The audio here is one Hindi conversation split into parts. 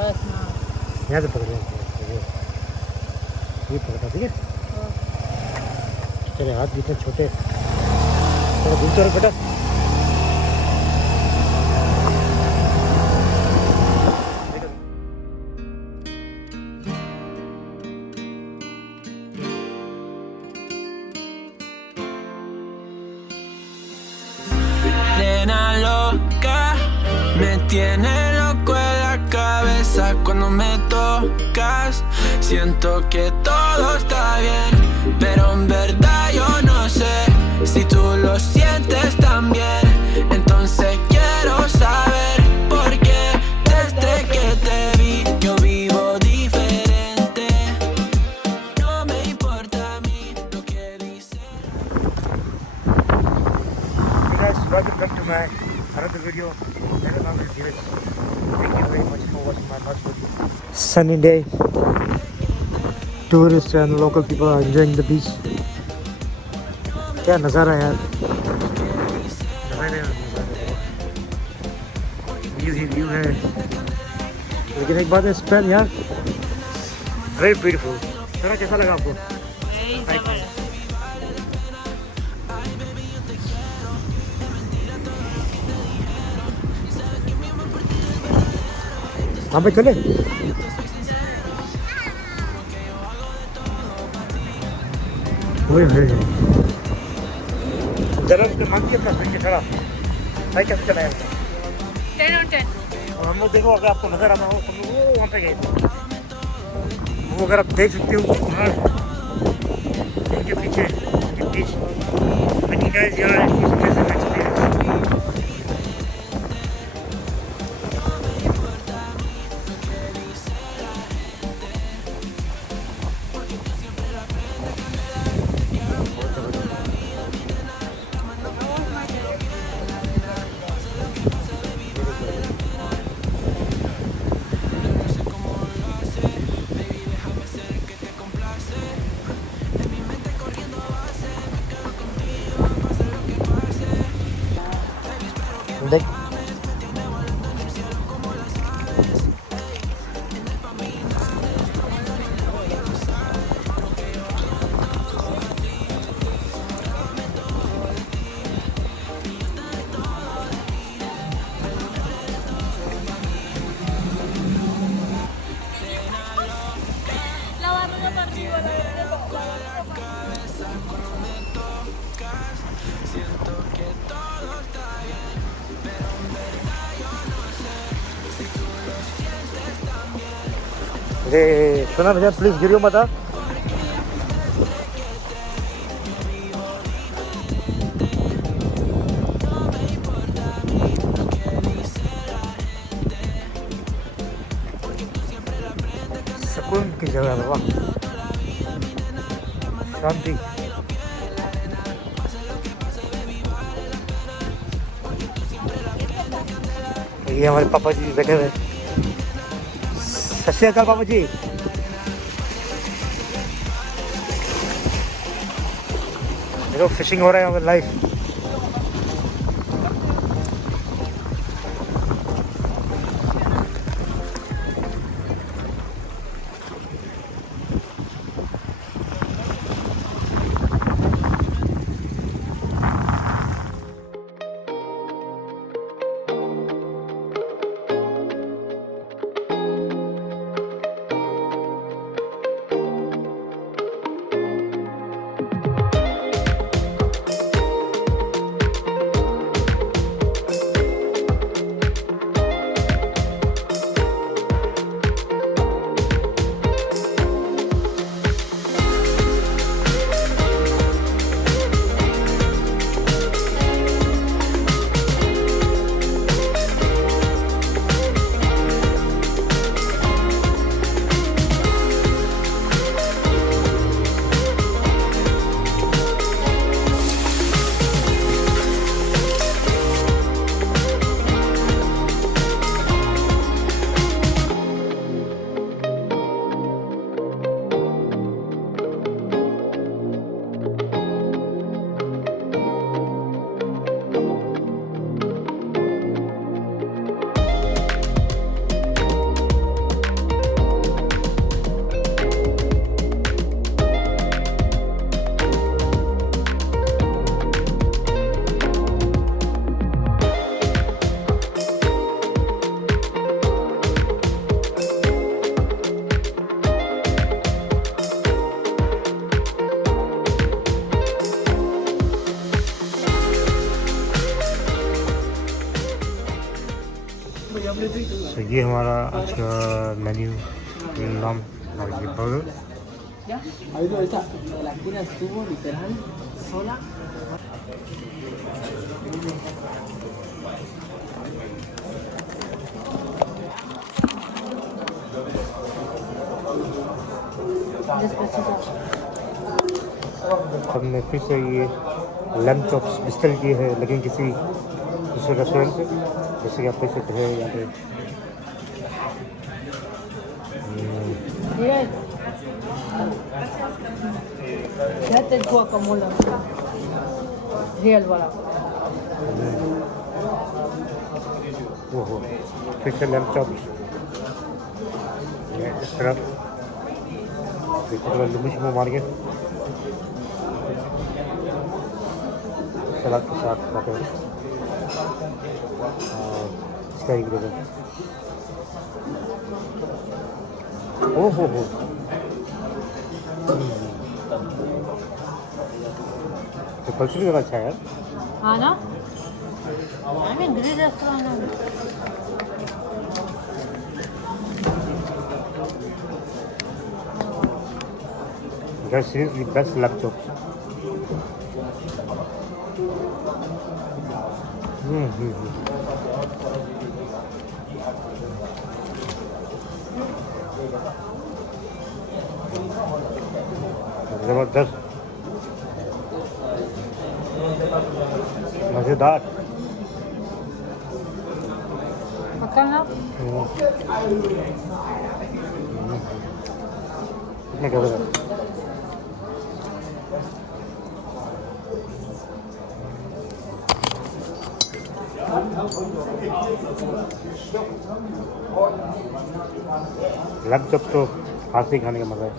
बस ना यहाँ से पकड़ लें, ये पकड़ा, ठीक है। तेरे हाथ भी इतने छोटे, थोड़ा दूर चलो बेटा। Nena loca, me tiene loco en la cabeza cuando me tocas. Siento que todo está bien, pero en verdad yo no sé si tú lo sientes también. Entonces quiero saber por qué desde que te vi yo vivo diferente. No me importa a mí lo que dicen. Hey guys, welcome back to my another video. मेरा नाम है धीरज. Thank you very much for watching my last video. Sunny day. Tourists and local people are enjoying the beach. क्या नज़ारा है यार. व्यू ही व्यू है. लेकिन एक बात है, स्पेन यार वेरी ब्यूटीफुल. सर कैसा लगा आपको? वहाँ पे चले. जरा मांगिए अपना फिर के खड़ा भाई, कैसे चलाया 10 on 10. और हम लोग देखो, अगर आपको नजर आता हो तो वो वहाँ पे गए, वो अगर आप देख सकते हो पहाड़ इनके पीछे इनके बीच. लेकिन गाइस यार इसको सबसे एक्सपीरियंस. देख अरे सुना भैया, प्लीज गिरियो मत. सुकून की जगह बाबा, शांति. ये हमारे पापा जी बैठे हुए. सत श्री अकाल पापा जी. देखो फिशिंग हो रहा है यहाँ पे लाइव. तो ये हमारा आज का मेन्यू नाम और ये बर्गर हमने फिर से ये लैम्ब चॉप्स डिस्टल किए हैं लेकिन किसी दूसरे रेस्टोरेंट से, जैसे कि आप देख सकते हैं यहाँ पे ओहो फिर से लैम्ब चॉप्स इस तरफ लुमिश में मार के सलाद के साथ खाते हैं और इसका ही ग्रेवी ओहो हो तो कल्चर भी ज़्यादा अच्छा है यार। हाँ ना, I mean great restaurant. That's seriously best lamb chops. जबरदस्त मज़ेदार। पक्का ना? मैं क्या करूँ? लैम्ब चॉप तो हाथ से खाने का मज़ा है।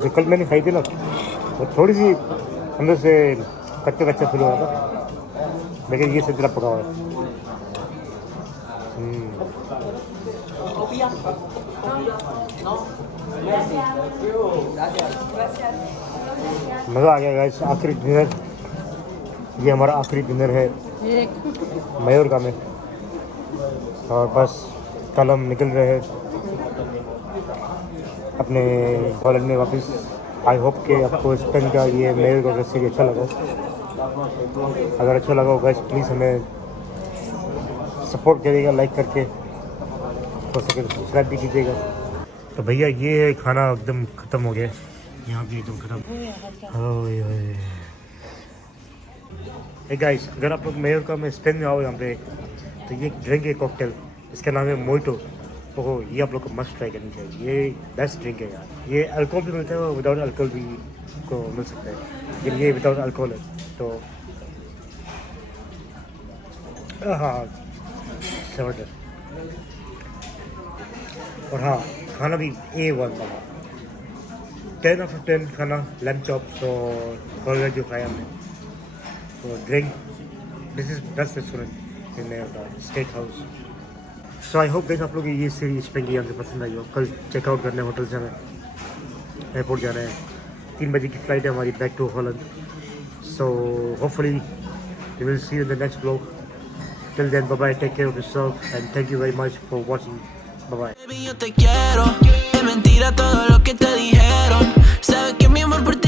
जो कल मैंने खाई थी ना वो थोड़ी सी अंदर से कच्चा कच्चा फील हो रहा था, लेकिन ये सजरा पका हुआ है। मज़ा आ गया गाइस। आखिरी डिनर, ये हमारा आखिरी डिनर है मयोरका में, और बस कल हम निकल रहे हैं अपने हॉलैंड में वापस। आई होप कि आपको स्पेन का ये मयोरका का रेसिपी अच्छा लगा। अगर अच्छा लगा हो गाइस प्लीज़ हमें सपोर्ट करिएगा लाइक करके, हो सके तो सब्सक्राइब भी कीजिएगा। तो भैया ये है खाना एकदम ख़त्म हो गया यहाँ पे, एकदम ख़त्म। हे गाइस, अगर आप लोग मयोरका में स्पेन में आओ यहाँ पे तो ये ड्रिंक है कॉकटेल, इसका नाम है मोइटो। ओहो, ये आप लोग को मस्ट ट्राई करनी चाहिए। ये बेस्ट ड्रिंक है यार। ये अल्कोहल भी मिलता है और विदाउट अल्कोहल भी को मिल सकता है, लेकिन ये विदाउट अल्कोहल है। तो हाँ ज़बरदस्त। और हाँ, खाना भी A1 वाला 10 out of 10 खाना। लैम्ब चॉप्स और बर्गर जो खाया हमने, तो drink, this is best restaurant in Mallorca, steak house. So I hope guys आप लोग ये सीरीज स्पेन की हमसे पसंद आई हो। कल चेकआउट करने होटल से हमें एयरपोर्ट जा रहे हैं, 3 बजे की फ़्लाइट है हमारी back to Holland. So hopefully we will see you in the next blog. Till then, bye bye, take care of yourself, and thank you very much for watching. Bye bye. Baby, yo te quiero. Es mentira todo lo que te dijeron. Sabes que mi amor por ti